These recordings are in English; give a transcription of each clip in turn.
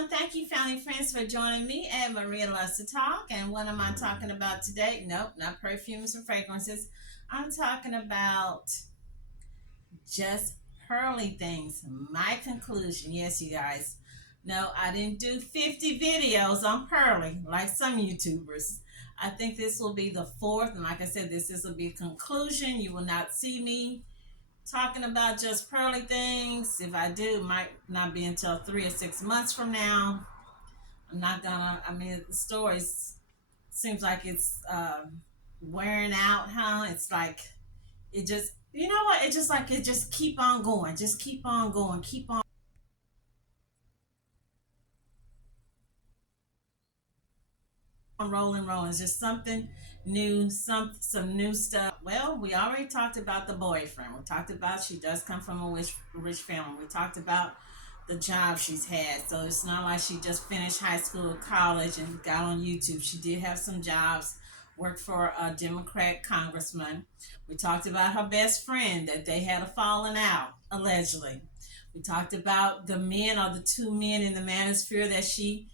everyone. Thank you, family friends, for joining me and Maria Loves to Talk. And what am I talking about today? Nope, not perfumes and fragrances. I'm talking about just pearly things. My conclusion. Yes, you guys. No, I didn't do 50 videos on pearly like some YouTubers. I think this will be the fourth. And like I said, this will be a conclusion. You will not see me talking about just pearly things. If I do, it might not be until 3 or 6 months from now. I'm not gonna. I mean, the stories seems like it's wearing out, huh? It's like it just, you know what? It just like it just keep on going, just keep on going, keep on rolling, rolling. It's just something new, some new stuff. Well, we already talked about the boyfriend. We talked about she does come from a rich family. We talked about the job she's had. So it's not like she just finished high school, college, and got on YouTube. She did have some jobs. Worked for a Democrat congressman. We talked about her best friend that they had a falling out allegedly. We talked about the men or the two men in the Manosphere that she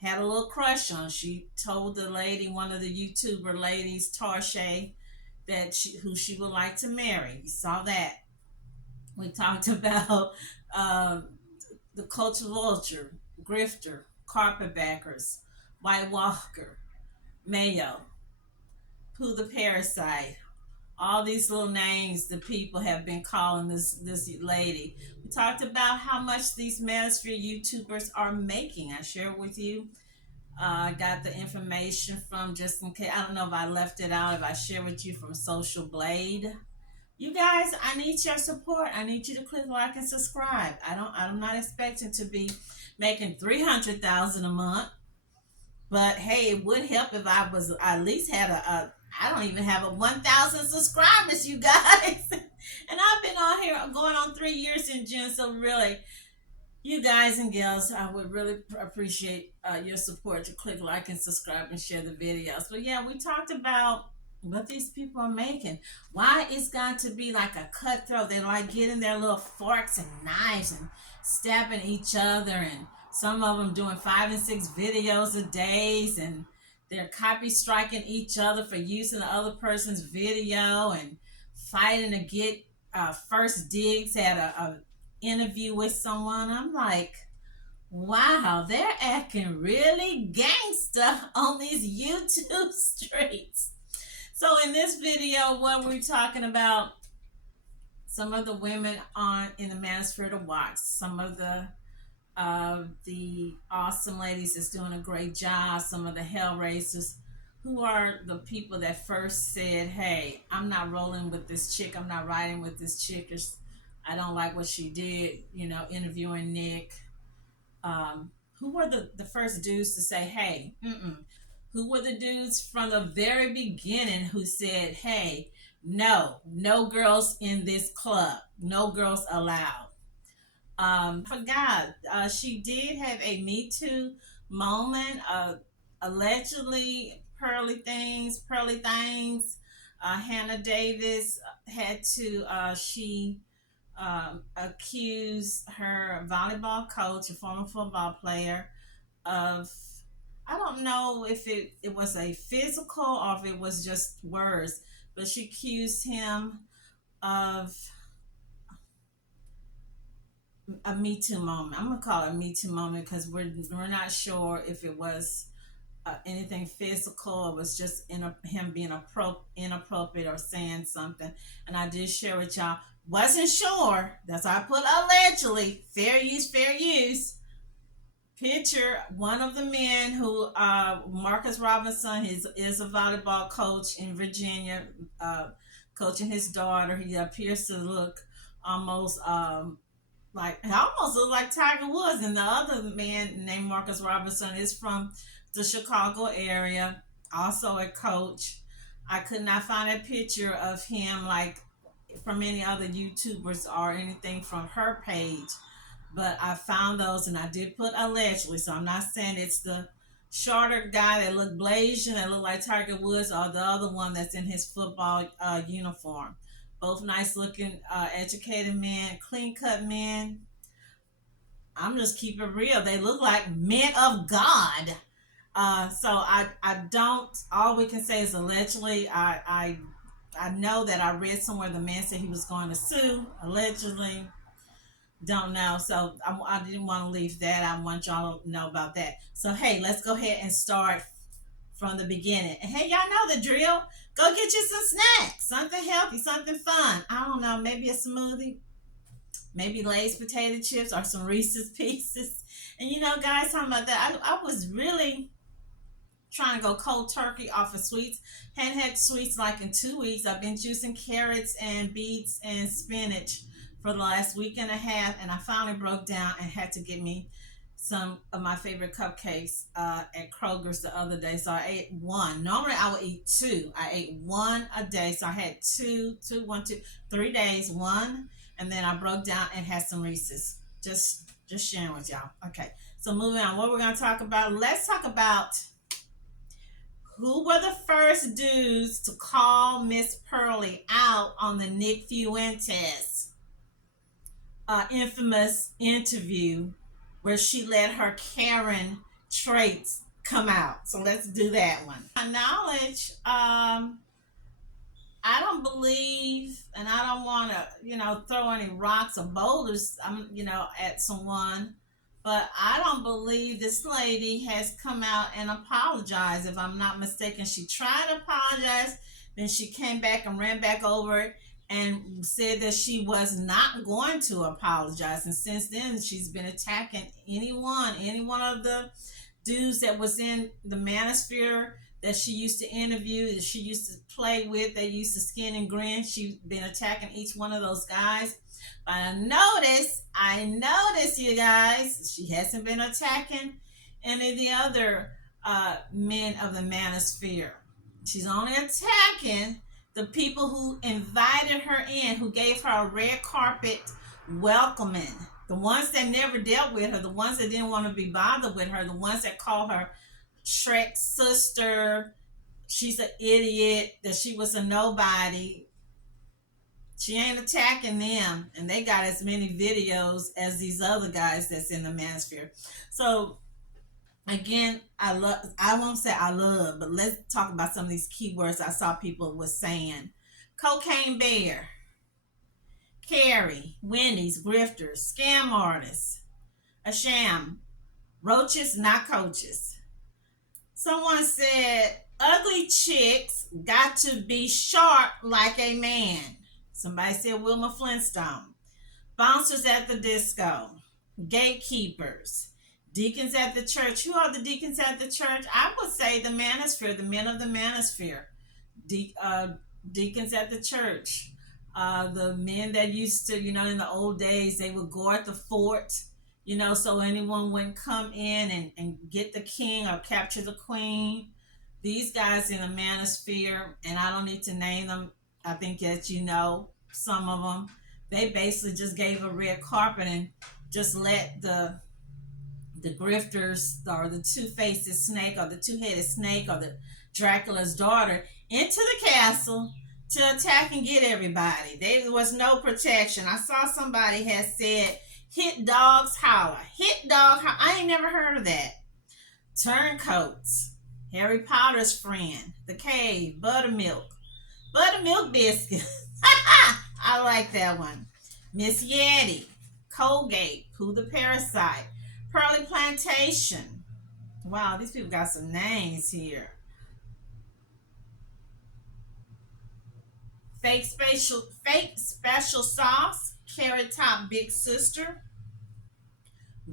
had a little crush on. She told the lady, one of the YouTuber ladies, Tarshay, that who she would like to marry. We saw that. We talked about uh, the culture vulture, grifter, carpetbaggers, White Walker, Mayo, Pooh the Parasite, all these little names the people have been calling this lady. We talked about how much these Manosphere YouTubers are making. I shared with you. I got the information from, just in case, I don't know if I left it out, if I share with you, from Social Blade. You guys, I need your support. I need you to click like and subscribe. I'm not expecting to be making 300,000 a month, but hey, it would help if I was at least had a I don't even have a 1,000 subscribers, you guys. And I've been on here going on 3 years in June. So really, you guys and gals, I would really appreciate your support to click like and subscribe and share the videos. But yeah, we talked about what these people are making. Why it's got to be like a cutthroat. They like getting their little forks and knives and stabbing each other, and some of them doing 5 and 6 videos a day, and they're copy striking each other for using the other person's video and fighting to get first digs at a interview with someone. I'm like, wow, they're acting really gangsta on these YouTube streets. So in this video, what we're talking about, some of the women on in the Manosphere to watch, some of the awesome ladies that's doing a great job, some of the hell raisers, who are the people that first said, hey, I'm not rolling with this chick, I'm not riding with this chick, I don't like what she did, interviewing Nick. Who were the first dudes to say, hey, who were the dudes from the very beginning who said, hey, no girls in this club, no girls allowed? Forgot, she did have a Me Too moment. Allegedly, PearlyThings. Hannah Davis had to. She accused her volleyball coach, a former football player, of. I don't know if it was a physical or if it was just words, but she accused him of a Me Too moment. I'm gonna call it a Me Too moment because we're not sure if it was anything physical or was just him being inappropriate or saying something. And I did share with y'all. Wasn't sure. That's why I put allegedly. Fair use, fair use. Picture one of the men who Marcus Robinson is a volleyball coach in Virginia, coaching his daughter. He appears to look almost like he almost looked like Tiger Woods, and the other man named Marcus Robinson is from the Chicago area, also a coach. I could not find a picture of him like from any other YouTubers or anything from her page, but I found those, and I did put allegedly, so I'm not saying it's the shorter guy that looked Blasian, that looked like Tiger Woods, or the other one that's in his football uniform. Both nice looking, educated men, clean cut men. I'm just keep it real. They look like men of God. So I don't. All we can say is allegedly. I know that I read somewhere the man said he was going to sue. Allegedly, don't know. So I didn't want to leave that. I want y'all to know about that. So hey, let's go ahead and start from the beginning. And hey, y'all know the drill. Go get you some snacks, something healthy, something fun. I don't know, maybe a smoothie, maybe Lay's potato chips or some Reese's Pieces. And you know, guys, talking about that, I was really trying to go cold turkey off of sweets. Hadn't had sweets like in 2 weeks. I've been juicing carrots and beets and spinach for the last week and a half, and I finally broke down and had to get me some of my favorite cupcakes at Kroger's the other day. So I ate one. Normally I would eat two. I ate one a day. So I had two, 3 days, one, and then I broke down and had some Reese's. Just sharing with y'all. Okay. So moving on. What we're gonna talk about? Let's talk about who were the first dudes to call Miss Pearly out on the Nick Fuentes infamous interview where she let her Karen traits come out. So let's do that one. My knowledge, I don't believe, and I don't want to, throw any rocks or boulders, at someone, but I don't believe this lady has come out and apologized. If I'm not mistaken, she tried to apologize, then she came back and ran back over it and said that she was not going to apologize. And since then, she's been attacking any one of the dudes that was in the Manosphere that she used to interview, that she used to play with, they used to skin and grin. She's been attacking each one of those guys. But I noticed, you guys, she hasn't been attacking any of the other men of the Manosphere. She's only attacking the people who invited her in, who gave her a red carpet welcoming. The ones that never dealt with her, the ones that didn't want to be bothered with her, the ones that called her Shrek's sister, she's an idiot, that she was a nobody. She ain't attacking them, and they got as many videos as these other guys that's in the Manosphere. So again, I won't say I love, but let's talk about some of these keywords I saw people was saying. Cocaine bear, Carrie, Wendy's, grifters, scam artists, a sham, roaches, not coaches. Someone said, ugly chicks got to be sharp like a man. Somebody said Wilma Flintstone. Bouncers at the disco, gatekeepers, deacons at the church. Who are the deacons at the church? I would say the Manosphere, the men of the Manosphere. Deacons at the church. The men that used to, in the old days, they would guard the fort, so anyone wouldn't come in and get the king or capture the queen. These guys in the Manosphere, and I don't need to name them, I think that some of them, they basically just gave a red carpet and just let the grifters or the two-faced snake or the two-headed snake or the Dracula's daughter into the castle to attack and get everybody. There was no protection. I saw somebody had said, hit dogs holler. Hit dog holler. I ain't never heard of that. Turncoats, Harry Potter's friend, the cave, buttermilk biscuit. I like that one. Miss Yeti, Colgate, Pooh the Parasite, Pearly Plantation. Wow, these people got some names here. Fake special sauce, Carrot Top Big Sister,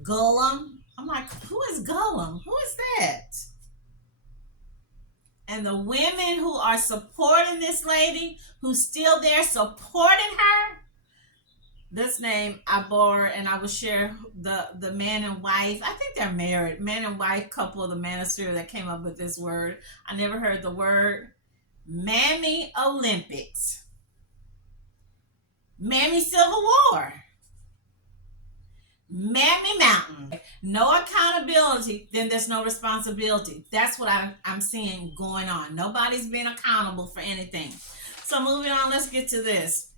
Gollum. I'm like, who is Gollum? Who is that? And the women who are supporting this lady, who's still there supporting her, this name I borrow, and I will share the man and wife. I think they're married. Man and wife couple of the Manosphere that came up with this word. I never heard the word. Mammy Olympics. Mammy Civil War. Mammy Mountain. No accountability, then there's no responsibility. That's what I'm seeing going on. Nobody's being accountable for anything. So moving on, let's get to this.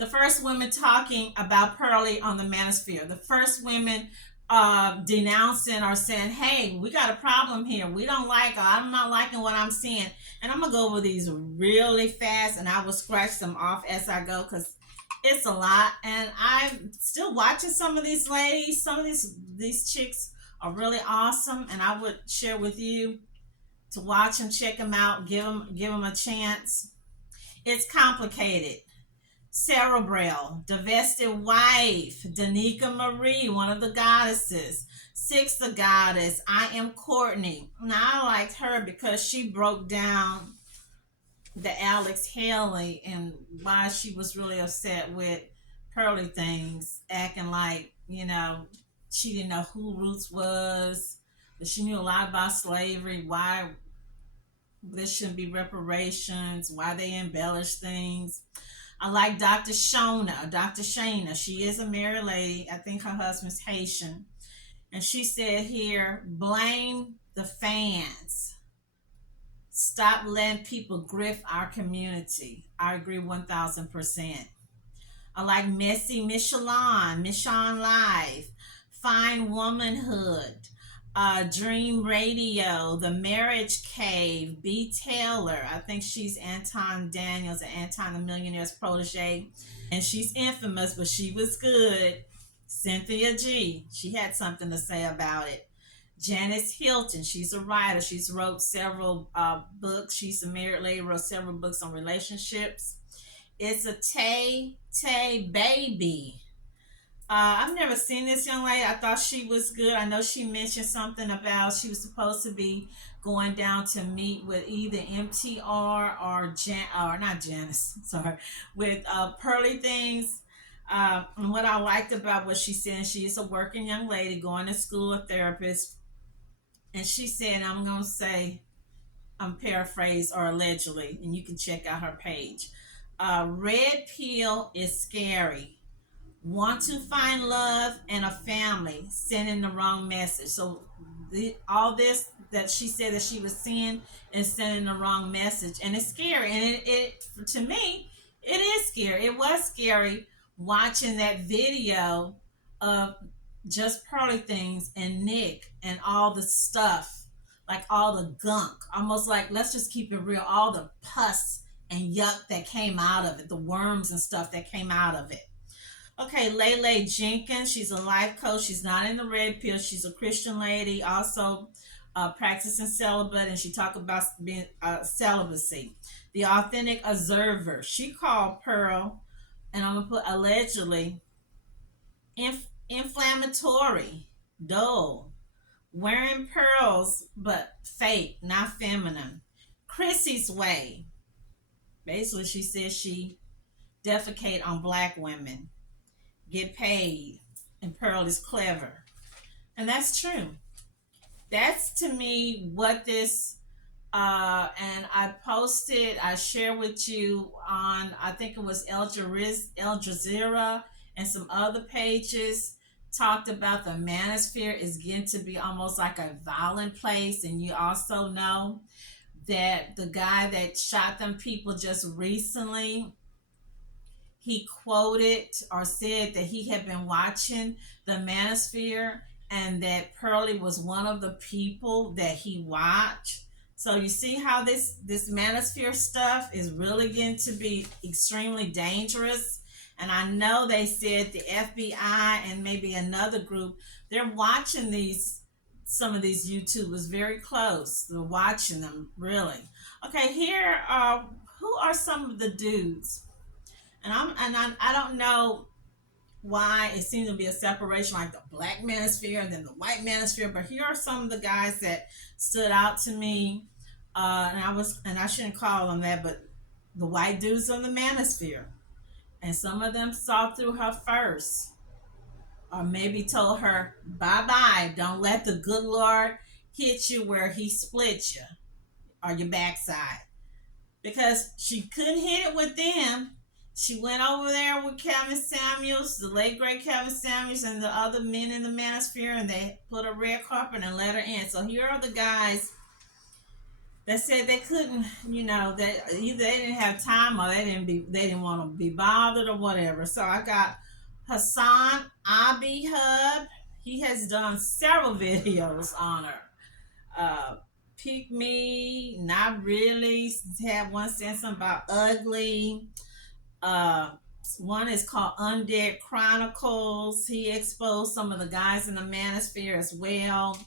The first women talking about Pearly on the Manosphere. The first women denouncing or saying, "Hey, we got a problem here. We don't like. Or I'm not liking what I'm seeing." And I'm gonna go over these really fast, and I will scratch them off as I go because it's a lot. And I'm still watching some of these ladies. Some of these chicks are really awesome, and I would share with you to watch them, check them out, give them a chance. It's complicated. Cerebral, Divested Wife, Danica Marie, one of the goddesses, Six the Goddess, I Am Courtney. Now I liked her because she broke down the Alex Haley and why she was really upset with PearlyThings, acting like, she didn't know who Roots was, but she knew a lot about slavery, why there shouldn't be reparations, why they embellish things. I like Dr. Shona, Dr. Shana. She is a married lady. I think her husband's Haitian. And she said here, blame the fans. Stop letting people grift our community. I agree 1000%. I like Messy Michonne Live, Fine Womanhood, Dream Radio, The Marriage Cave, B. Taylor. I think she's Anton Daniels and Anton the Millionaire's protege. And she's infamous, but she was good. Cynthia G. She had something to say about it. Janice Hilton. She's a writer. She's wrote several books. She's a married lady, wrote several books on relationships. It's a Tay baby. I've never seen this young lady. I thought she was good. I know she mentioned something about she was supposed to be going down to meet with either MTR or not Janice, sorry, with PearlyThings. And what I liked about what she said, she is a working young lady going to school, a therapist, and she said, I'm gonna say, I'm paraphrased or allegedly, and you can check out her page. Red pill is scary. Want to find love and a family, sending the wrong message. So all this that she said that she was seeing is sending the wrong message, and it's scary. And it to me, it is scary. It was scary watching that video of just PearlyThings and Nick and all the stuff, like all the gunk, almost like, let's just keep it real, all the pus and yuck that came out of it, the worms and stuff that came out of it. Okay, Lele Jenkins, she's a life coach. She's not in the red pill. She's a Christian lady, also practicing celibate, and she talked about being celibacy. The Authentic Observer, she called Pearl, and I'm gonna put allegedly, inflammatory, dull, wearing pearls but fake, not feminine. Chrissy's Way, basically, she says she defecate on black women, get paid, and Pearl is clever. And that's true. That's to me what this and I shared with you on, I think it was El Jazeera and some other pages, talked about the Manosphere is getting to be almost like a violent place. And you also know that the guy that shot them people just recently, he quoted or said that he had been watching the Manosphere and that Pearly was one of the people that he watched. So you see how this Manosphere stuff is really getting to be extremely dangerous. And I know they said the FBI and maybe another group, they're watching some of these YouTubers very close. They're watching them really. Okay, here who are some of the dudes? And I don't know why it seems to be a separation, like the black manosphere and then the white manosphere. But here are some of the guys that stood out to me, and I shouldn't call them that, but the white dudes on the manosphere, and some of them saw through her first, or maybe told her bye bye. Don't let the good Lord hit you where He split you or your backside, because she couldn't hit it with them. She went over there with Kevin Samuels, the late great Kevin Samuels, and the other men in the Manosphere, and they put a red carpet and let her in. So here are the guys They said they couldn't, that either they didn't have time or they didn't want to be bothered or whatever. So I got Hassan Abi Hub. He has done several videos on her. Uh, Pick Me, Not Really. Had one saying something about ugly. Uh, One is called Undead Chronicles. He exposed some of the guys in the Manosphere as well,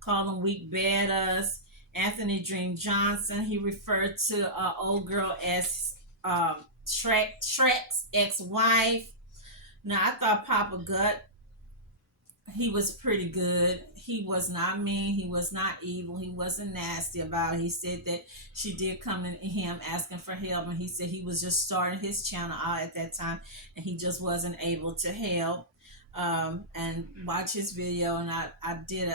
called them weak betas. Anthony Dream Johnson, he referred to old girl as Shrek's ex-wife. Now I thought Papa Gut, he was pretty good. He was not mean. He was not evil. He wasn't nasty about it. He said that she did come to him asking for help, and he said he was just starting his channel out at that time, and he just wasn't able to help. And watch his video, and I did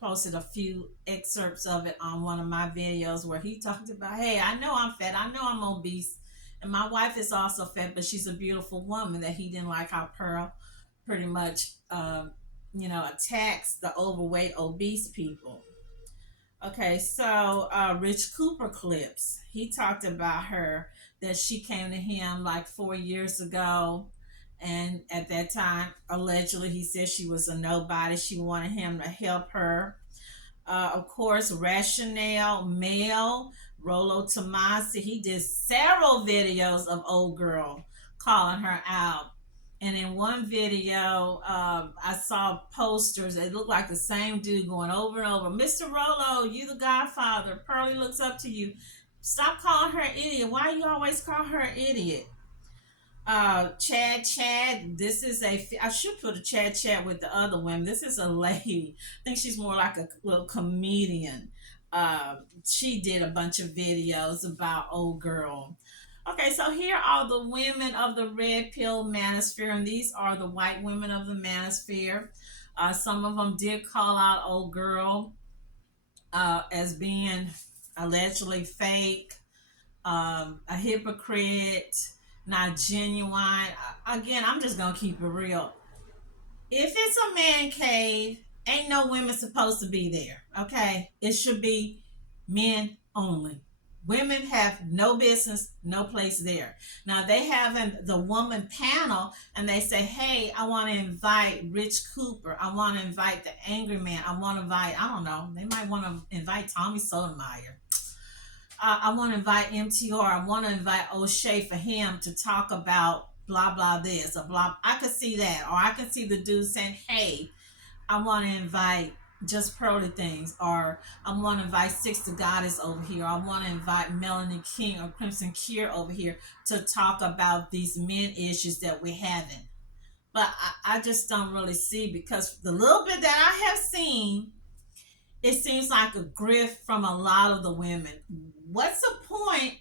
posted a few excerpts of it on one of my videos where he talked about, hey, I know I'm fat, I know I'm obese, and my wife is also fat, but she's a beautiful woman. That he didn't like how Pearl pretty much attacks the overweight obese people. Okay, so Rich Cooper clips, he talked about her, that she came to him like 4 years ago, and at that time allegedly he said she was a nobody. She wanted him to help her. Of course, Rationale Male, Rolo Tomasi, he did several videos of old girl calling her out. And in one video, I saw posters. It looked like the same dude going over and over. Mr. Rolo, you the Godfather. Pearly looks up to you. Stop calling her an idiot. Why you always call her an idiot? Chad, this is I should put a Chad with the other women. This is a lady. I think she's more like a little comedian. She did a bunch of videos about old girl. Okay, so here are the women of the red pill manosphere, and these are the white women of the manosphere. Some of them did call out old girl as being allegedly fake, a hypocrite, not genuine. Again, I'm just gonna keep it real. If it's a man cave, ain't no women supposed to be there. Okay, it should be men only. Women have no business, no place there. Now they have the woman panel, and they say, "Hey, I want to invite Rich Cooper. I want to invite the Angry Man. I want to invite, I don't know. They might want to invite Tommy Sotomayor. I want to invite MTR. I want to invite O'Shea for him to talk about blah blah this or blah." I could see that, or I could see the dude saying, "Hey, I want to invite just PearlyThings, or I want to invite Six the Goddess over here. I want to invite Melanie King or Crimson Cure over here to talk about these men issues that we're having." But I just don't really see, because the little bit that I have seen, it seems like a grift from a lot of the women. What's the point?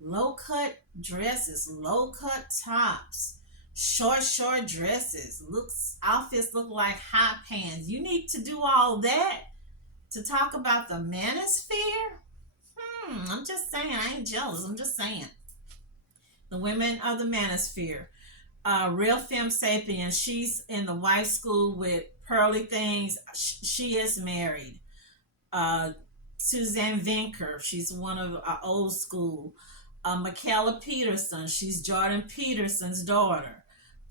Low cut dresses, low cut tops, short dresses, outfits look like hot pants. You need to do all that to talk about the manosphere? I'm just saying. I ain't jealous. I'm just saying. The women of the manosphere. Real Femme Sapien, she's in the wife school with PearlyThings. She is married. uh, Suzanne Vinker, she's one of old school. Michaela Peterson, she's Jordan Peterson's daughter.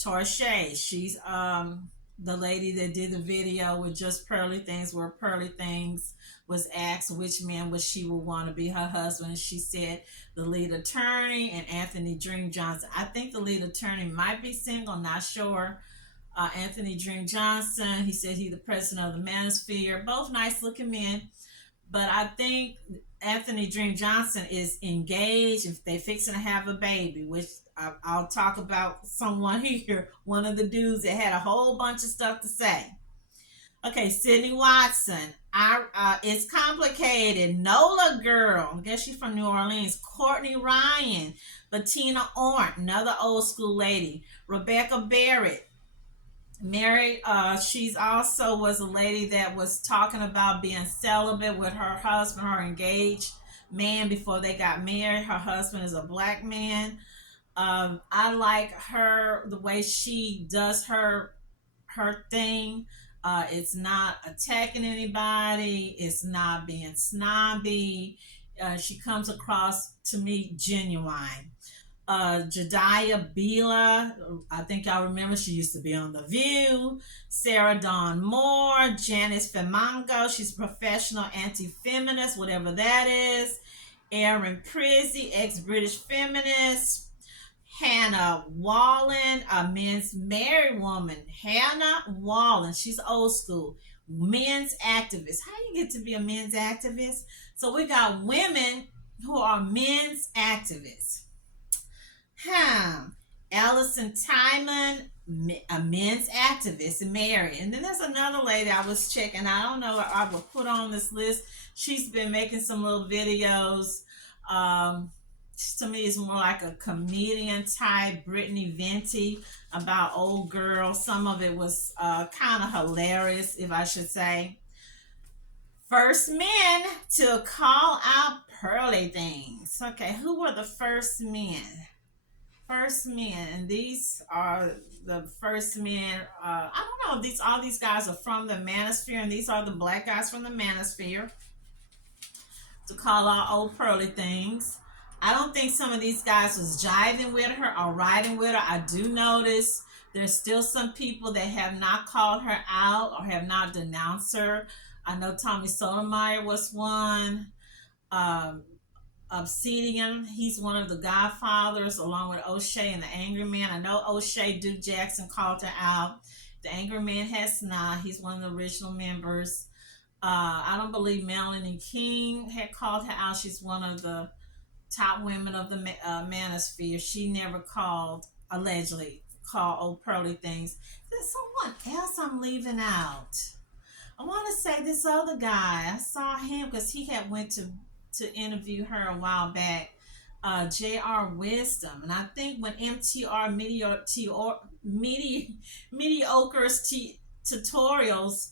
Torche, she's the lady that did the video with just PearlyThings, where PearlyThings was asked which man would she would want to be her husband. And she said the lead attorney and Anthony Dream Johnson. I think the lead attorney might be single, not sure. Anthony Dream Johnson, he said he's the president of the Manosphere. Both nice looking men. But I think Anthony Dream Johnson is engaged. If they fixing to have a baby, which I'll talk about someone here, one of the dudes that had a whole bunch of stuff to say. Okay, Sydney Watson. It's complicated. Nola girl. I guess she's from New Orleans. Courtney Ryan. Bettina Ornt, another old school lady. Rebecca Barrett. Mary, she's also was a lady that was talking about being celibate with her husband, her engaged man, before they got married. Her husband is a black man. I like her, the way she does her thing. It's not attacking anybody. It's not being snobby. She comes across to me genuine. Jediah Bila, I think y'all remember she used to be on The View. Sarah Dawn Moore, Janice Femango, she's a professional anti-feminist, whatever that is. Erin Prizzy, ex-British feminist. Hannah Wallen, a men's married woman. Hannah Wallen, she's old school. Men's activist. How you get to be a men's activist? So we got women who are men's activists. Allison Timon, a men's activist and married. And then there's another lady I was checking. I don't know. I will put on this list. She's been making some little videos. Um, to me, it's more like a comedian type, Brittany Venti, about old girls. Some of it was kind of hilarious, if I should say. First men to call out PearlyThings. Okay, who were the first men? First men, and these are the first men. I don't know if all these guys are from the Manosphere, and these are the black guys from the Manosphere to call out old PearlyThings. I don't think some of these guys was jiving with her or riding with her. I do notice there's still some people that have not called her out or have not denounced her. I know Tommy Sotomayor was one. Um, Obsidian, he's one of the godfathers, along with O'Shea and the Angry Man. I know O'Shea Duke Jackson called her out. The Angry Man has not. He's one of the original members. I don't believe Melanie King had called her out. She's one of the top women of the Manosphere. She never called, allegedly, called old PearlyThings. There's someone else I'm leaving out. I want to say this other guy. I saw him because he had went to interview her a while back. J.R. Wisdom, and I think when MTR mediocre's tutorials,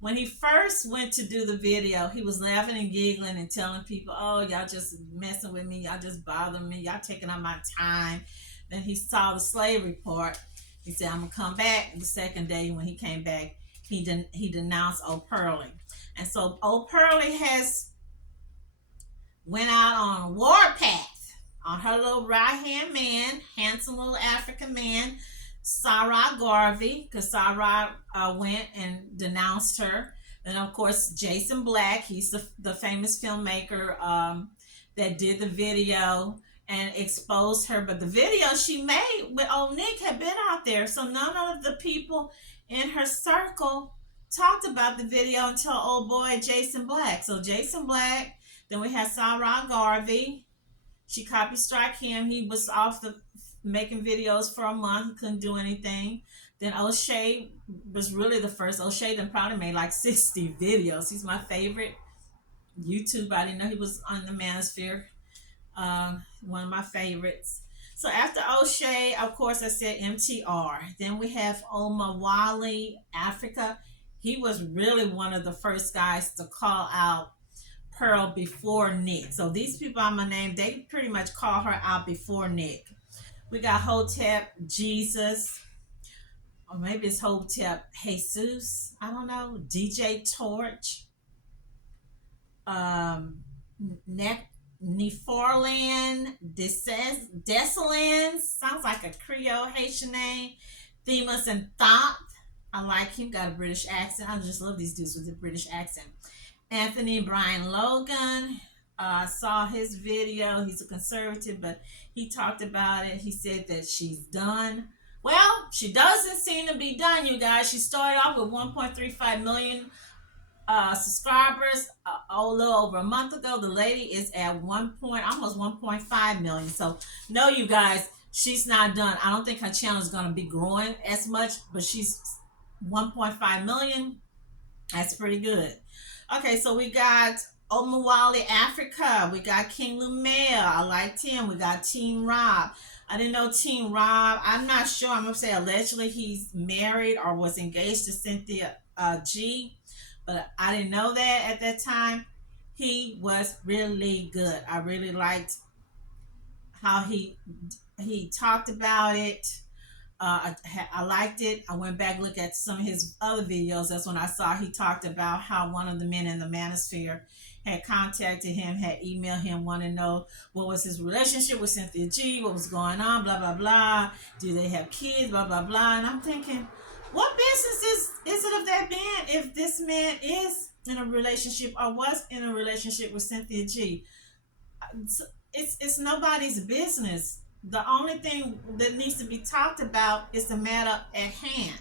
when he first went to do the video, he was laughing and giggling and telling people, "Oh, y'all just messing with me. Y'all just bothering me. Y'all taking up my time." Then he saw the slavery part. He said, "I'm gonna come back." And the second day, when he came back, he denounced Old Pearly, and so Old Pearly has went out on a warpath on her little right hand man, handsome little African man, Sarah Garvey, because Sarah went and denounced her. And of course, Jason Black, he's the famous filmmaker that did the video and exposed her. But the video she made with old Nick had been out there, so none of the people in her circle talked about the video until old boy Jason Black. So Jason Black, then we had Sarah Garvey. She copy strike him. He was off the making videos for a month. He couldn't do anything. Then O'Shea was really the first. O'Shea then probably made like 60 videos. He's my favorite YouTube. I didn't know he was on the Manosphere. One of my favorites. So after O'Shea, of course, I said MTR. Then we have Omawale Africa. He was really one of the first guys to call out Pearl before Nick. So these people I'm gonna name, they pretty much call her out before Nick. We got Hotep Jesus, or maybe it's Hotep Jesus. I don't know. DJ Torch, Neforland, Desalins, sounds like a Creole Haitian name. Themis and Thought, I like him, got a British accent. I just love these dudes with a British accent. Anthony Brian Logan, saw his video. He's a conservative, but he talked about it. He said that she's done. Well, she doesn't seem to be done, you guys. She started off with 1.35 million subscribers a little over a month ago. The lady is at almost 1.5 million. So no, you guys, she's not done. I don't think her channel is going to be growing as much, but she's 1.5 million. That's pretty good. Okay, so we got Omawale Africa. We got King Lumail. I liked him. We got Team Rob. I didn't know Team Rob. I'm not sure. I'm going to say allegedly he's married or was engaged to Cynthia G. But I didn't know that at that time. He was really good. I really liked how he talked about it. I liked it. I went back look at some of his other videos. That's when I saw he talked about how one of the men in the Manosphere had contacted him, had emailed him, wanting to know what was his relationship with Cynthia G, what was going on, blah blah blah. Do they have kids, blah blah blah. And I'm thinking, what business is it of that man if this man is in a relationship or was in a relationship with Cynthia G? It's nobody's business. The only thing that needs to be talked about is the matter at hand,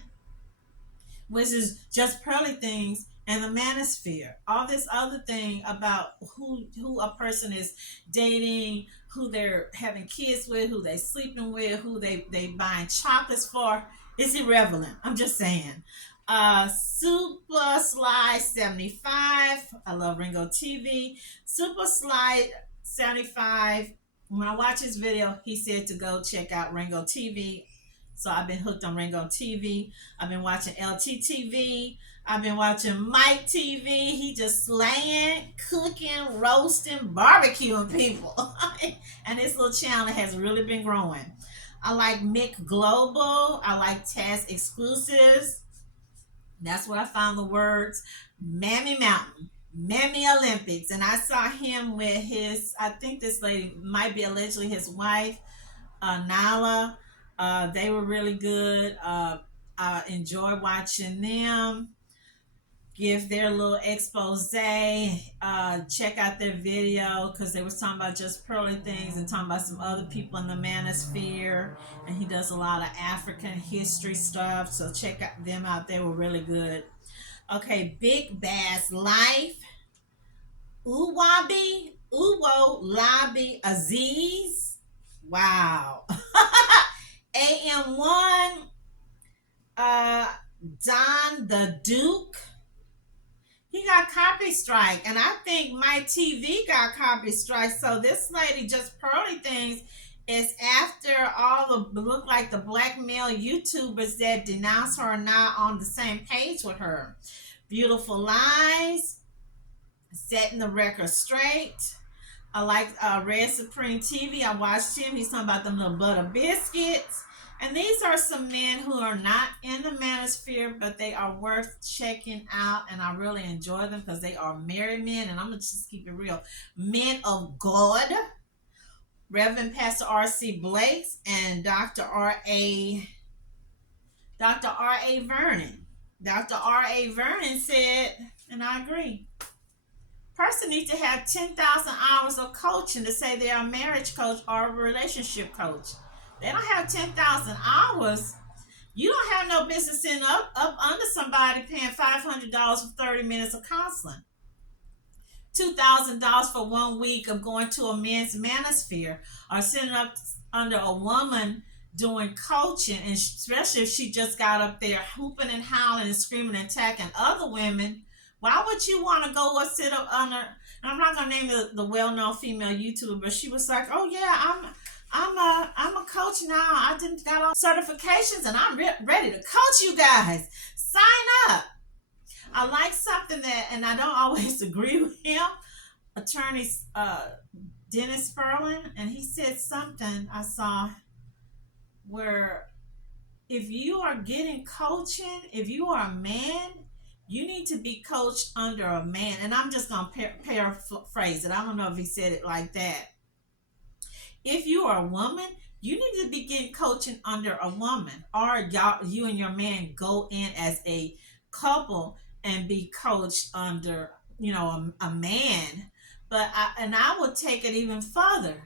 which is just PearlyThings and the Manosphere. All this other thing about who a person is dating, who they're having kids with, who they sleeping with, who they buying chocolates for, is irrelevant. I'm just saying. Super Slide 75. I love Ringo TV. Super Slide 75. When I watch his video, he said to go check out Ringo TV. So I've been hooked on Ringo TV. I've been watching LTTV. I've been watching Mike TV. He just slaying, cooking, roasting, barbecuing people. And this little channel has really been growing. I like Mick Global. I like Taz Exclusives. That's where I found the words Mammy Mountain, Mammy Olympics. And I saw him with his, I think this lady might be allegedly his wife, Nala. They were really good. I enjoy watching them give their little expose. Check out their video because they was talking about just PearlyThings and talking about some other people in the Manosphere. And he does a lot of African history stuff. So check out them out. They were really good. Okay, Big Bass Life. Uwabi, Uwo, Lobby, Aziz. Wow. AM1, Don the Duke. He got copy strike, and I think my TV got copy strike. So this lady, just PearlyThings, is after all the look like the black male YouTubers that denounce her are not on the same page with her. Beautiful Lies, Setting the Record Straight. I like Red Supreme TV. I watched him. He's talking about them little butter biscuits. And these are some men who are not in the Manosphere, but they are worth checking out. And I really enjoy them because they are married men. And I'm going to just keep it real. Men of God. Reverend Pastor R.C. Blakes and Dr. R.A. Vernon. Dr. R.A. Vernon said, and I agree, person needs to have 10,000 hours of coaching to say they're a marriage coach or a relationship coach. They don't have 10,000 hours. You don't have no business sitting up under somebody paying $500 for 30 minutes of counseling. $2,000 for 1 week of going to a men's Manosphere, or sitting up under a woman doing coaching, and especially if she just got up there hooping and howling and screaming and attacking other women. Why would you want to go or sit up under? And I'm not gonna name the well-known female YouTuber, but she was like, "Oh yeah, I'm a coach now. I didn't got all certifications, and I'm ready to coach you guys. Sign up." I like something that, and I don't always agree with him, attorney Dennis Ferlin, and he said something I saw where if you are getting coaching, if you are a man, you need to be coached under a man. And I'm just going to paraphrase it. I don't know if he said it like that. If you are a woman, you need to be getting coaching under a woman, or you and your man go in as a couple and be coached under, a man. But I would take it even further.